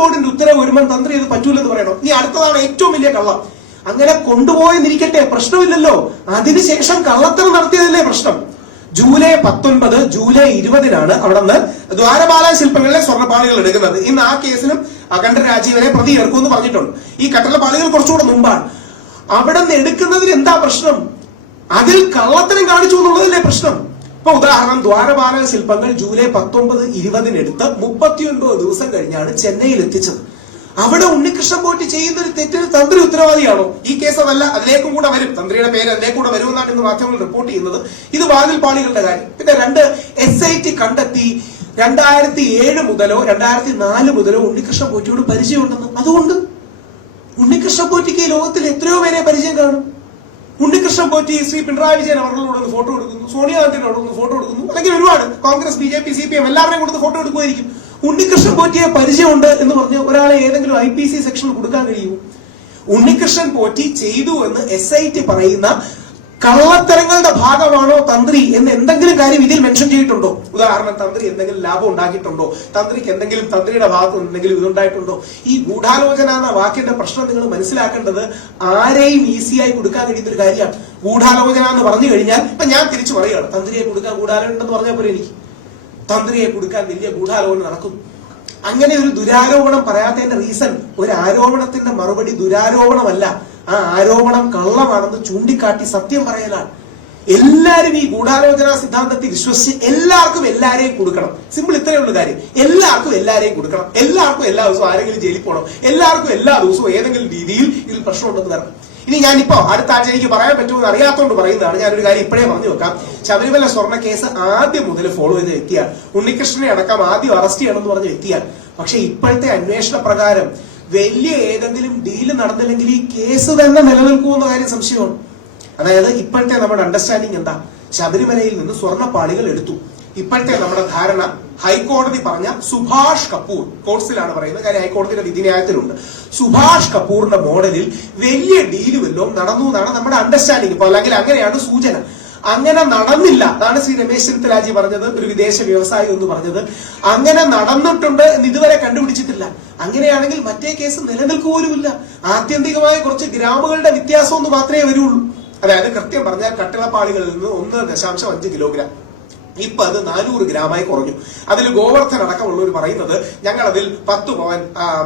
ബോർഡിന്റെ ഉത്തരവ് വരുമ്പോൾ തന്ത്രി ഇത് പറ്റൂലെന്ന് പറയണം. ഇനി അടുത്തതാണ് ഏറ്റവും വലിയ കള്ളം. അങ്ങനെ കൊണ്ടുപോയെന്നിരിക്കട്ടെ, പ്രശ്നമില്ലല്ലോ. അതിനുശേഷം കള്ളത്തരം നടത്തിയതല്ലേ പ്രശ്നം. ജൂലൈ 19, ജൂലൈ 20 അവിടെ നിന്ന് ദ്വാരപാലക ശില്പങ്ങളിലെ സ്വർണ്ണപ്പാളികൾ എടുക്കുന്നത്. ഇന്ന് ആ കേസിലും അഖണ്ഡ രാജീവനെ പ്രതി ചേർക്കുമെന്ന് പറഞ്ഞിട്ടുണ്ട്. ഈ കട്ടളപ്പാളികൾ കുറച്ചുകൂടെ മുമ്പാണ്. അവിടെ നിന്ന് എടുക്കുന്നതിന് എന്താ പ്രശ്നം? അതിൽ കള്ളത്തരം കാണിച്ചു എന്നുള്ളതല്ലേ പ്രശ്നം. ഇപ്പൊ ഉദാഹരണം, ദ്വാരപാലക ശില്പങ്ങൾ ജൂലൈ 19, 20 എടുത്ത് 39 ദിവസം കഴിഞ്ഞാണ് ചെന്നൈയിൽ എത്തിച്ചത്. അവിടെ ഉണ്ണികൃഷ്ണൻ പോറ്റി ചെയ്യുന്ന ഒരു തെറ്റിന് തന്ത്രി ഉത്തരവാദിയാണോ? ഈ കേസ് അതല്ല, അതിലേക്കും കൂടെ വരും. തന്ത്രിയുടെ പേര് അതിലേക്കും കൂടെ വരുമെന്നാണ് ഇന്ന് മാധ്യമങ്ങൾ റിപ്പോർട്ട് ചെയ്യുന്നത്. ഇത് വാതിൽ പാളികളുടെ കാര്യം. പിന്നെ 2 SIT കണ്ടെത്തി 2007 മുതലോ 2004 മുതലോ ഉണ്ണികൃഷ്ണൻ പോറ്റിയോട് പരിചയമുണ്ടെന്ന്. അതുകൊണ്ട് ഉണ്ണികൃഷ്ണൻ പോറ്റിക്ക് ഈ ലോകത്തിൽ എത്രയോ പേരെ പരിചയം കാണും. ഉണ്ണികൃഷ്ണൻ പോറ്റി ശ്രീ പിണറായി വിജയൻ അവர்களോട് ഒന്ന് ഫോട്ടോ എടുക്കുന്നു, സോണിയാഗാന്ധിയോട് ഒന്ന് ഫോട്ടോ എടുക്കുന്നു, അല്ലെങ്കിൽ ഒരുപാട് കോൺഗ്രസ്, BJP, CPM എല്ലാവരെയും കൊടുത്ത് ഫോട്ടോ എടുക്കുമായിരിക്കും. ഉണ്ണികൃഷ്ണൻ പോറ്റിയെ പരിചയമുണ്ട് എന്ന് പറഞ്ഞ് ഒരാളെ ഏതെങ്കിലും IPC സെക്ഷനിൽ കൊടുക്കാൻ കഴിയുമോ? ഉണ്ണികൃഷ്ണൻ പോറ്റി ചെയ്തു എന്ന് SIT പറയുന്ന കള്ളത്തരങ്ങളുടെ ഭാഗമാണോ തന്ത്രി എന്ന് എന്തെങ്കിലും കാര്യം ഇതിൽ മെൻഷൻ ചെയ്തിട്ടുണ്ടോ? ഉദാഹരണം, തന്ത്രി എന്തെങ്കിലും ലാഭം ഉണ്ടാക്കിയിട്ടുണ്ടോ? തന്ത്രിക്ക് എന്തെങ്കിലും, തന്ത്രിയുടെ ഭാഗത്ത് എന്തെങ്കിലും ഇതുണ്ടായിട്ടുണ്ടോ? ഈ ഗൂഢാലോചന എന്ന വാക്കിന്റെ പ്രശ്നം നിങ്ങൾ മനസ്സിലാക്കേണ്ടത് ആരെയും ഈസിയായി കൊടുക്കാൻ കഴിയുന്ന ഒരു കാര്യമാണ്. ഗൂഢാലോചന എന്ന് പറഞ്ഞു കഴിഞ്ഞാൽ ഇപ്പൊ ഞാൻ തിരിച്ചു പറയുകയാണ്, തന്ത്രിയെ കൊടുക്കാൻ ഗൂഢാലോചന ഉണ്ടെന്ന് പറഞ്ഞാൽ പോലെ എനിക്ക് തന്ത്രിയെ കൊടുക്കാൻ വലിയ ഗൂഢാലോചന നടക്കുന്നു. അങ്ങനെ ഒരു ദുരാരോപണം പറയാത്തതിന്റെ റീസൺ, ഒരു ആരോപണത്തിന്റെ മറുപടി ദുരാരോപണമല്ല, ആ ആരോപണം കള്ളമാണെന്ന് ചൂണ്ടിക്കാട്ടി സത്യം പറയലാണ്. എല്ലാരും ഈ ഗൂഢാലോചന സിദ്ധാന്തത്തിൽ വിശ്വസിച്ച് എല്ലാവർക്കും എല്ലാരെയും കൊടുക്കണം. സിമ്പിൾ, ഇത്രയുള്ള കാര്യം. എല്ലാവർക്കും എല്ലാരെയും കൊടുക്കണം. എല്ലാവർക്കും എല്ലാ ദിവസവും ആരെങ്കിലും ജയിലിൽ പോകണം. എല്ലാവർക്കും എല്ലാ ദിവസവും ഏതെങ്കിലും രീതിയിൽ ഇതിൽ പ്രശ്നമുണ്ടെന്ന് വരണം. ഇനി ഞാനിപ്പോ അടുത്ത ആഴ്ച എനിക്ക് പറയാൻ പറ്റുമെന്ന് അറിയാത്തോണ്ട് പറയുന്നതാണ്. ഞാനൊരു കാര്യം ഇപ്പോഴേ പറഞ്ഞു വെക്കാം. ശബരിമല സ്വർണ്ണ കേസ് ആദ്യം മുതൽ ഫോളോ ചെയ്ത വ്യക്തിയാണ്. ഉണ്ണികൃഷ്ണനെ അടക്കം ആദ്യം അറസ്റ്റ് ചെയ്യണമെന്ന് പറഞ്ഞ വ്യക്തിയാണ്. പക്ഷെ ഇപ്പോഴത്തെ അന്വേഷണ പ്രകാരം വലിയ ഏതെങ്കിലും ഡീല് നടന്നില്ലെങ്കിൽ ഈ കേസ് തന്നെ നിലനിൽക്കുമെന്ന കാര്യം സംശയമാണ്. അതായത് ഇപ്പോഴത്തെ നമ്മുടെ അണ്ടർസ്റ്റാൻഡിങ് എന്താ? ശബരിമലയിൽ നിന്ന് സ്വർണ്ണപ്പാളികൾ എടുത്തു. ഇപ്പോഴത്തെ നമ്മുടെ ധാരണ, ഹൈക്കോടതി പറഞ്ഞ സുഭാഷ് കപൂർ, കോഴ്സിലാണ് പറയുന്നത്, കാര്യം ഹൈക്കോടതിയുടെ വിധിന്യായത്തിലുണ്ട്, സുഭാഷ് കപൂറിന്റെ മോഡലിൽ വലിയ ഡീല് വല്ലതും നടന്നു എന്നാണ് നമ്മുടെ അണ്ടർസ്റ്റാൻഡിങ്. ഇപ്പൊ അല്ലെങ്കിൽ അങ്ങനെയാണ് സൂചന. അങ്ങനെ നടന്നില്ല. അതാണ് ശ്രീ രമേശ് ചെന്നിത്തലാജി പറഞ്ഞത്, ഒരു വിദേശ വ്യവസായി എന്ന് പറഞ്ഞത്. അങ്ങനെ നടന്നിട്ടുണ്ട് എന്ന് ഇതുവരെ കണ്ടുപിടിച്ചിട്ടില്ല. അങ്ങനെയാണെങ്കിൽ മറ്റേ കേസ് നിലനിൽക്കുപോലുമില്ല. ആത്യന്തികമായ കുറച്ച് ഗ്രാമുകളുടെ വ്യത്യാസം ഒന്ന് മാത്രമേ വരുള്ളൂ. അതായത് കൃത്യം പറഞ്ഞാൽ കട്ടിളപ്പാളികളിൽ നിന്ന് 1.5 കിലോഗ്രാം ഇപ്പൊ അത് 400 ഗ്രാമായി കുറഞ്ഞു. അതിൽ ഗോവർദ്ധൻ അടക്കമുള്ളവർ പറയുന്നത് ഞങ്ങൾ അതിൽ 10 പവൻ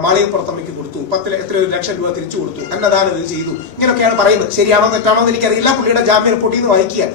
മാളികപ്പുറത്തമ്മയ്ക്ക് കൊടുത്തു, 10 എത്രയോ ലക്ഷം രൂപ തിരിച്ചു കൊടുത്തു, അന്നദാനം ഇത് ചെയ്തു, ഇങ്ങനെയൊക്കെയാണ് പറയുന്നത്. ശരിയാണോ തെറ്റാണോ എന്ന് എനിക്കറിയില്ല. പുള്ളിയുടെ ജാമ്യ റിപ്പോർട്ടിൽ നിന്ന് വായിക്കുക.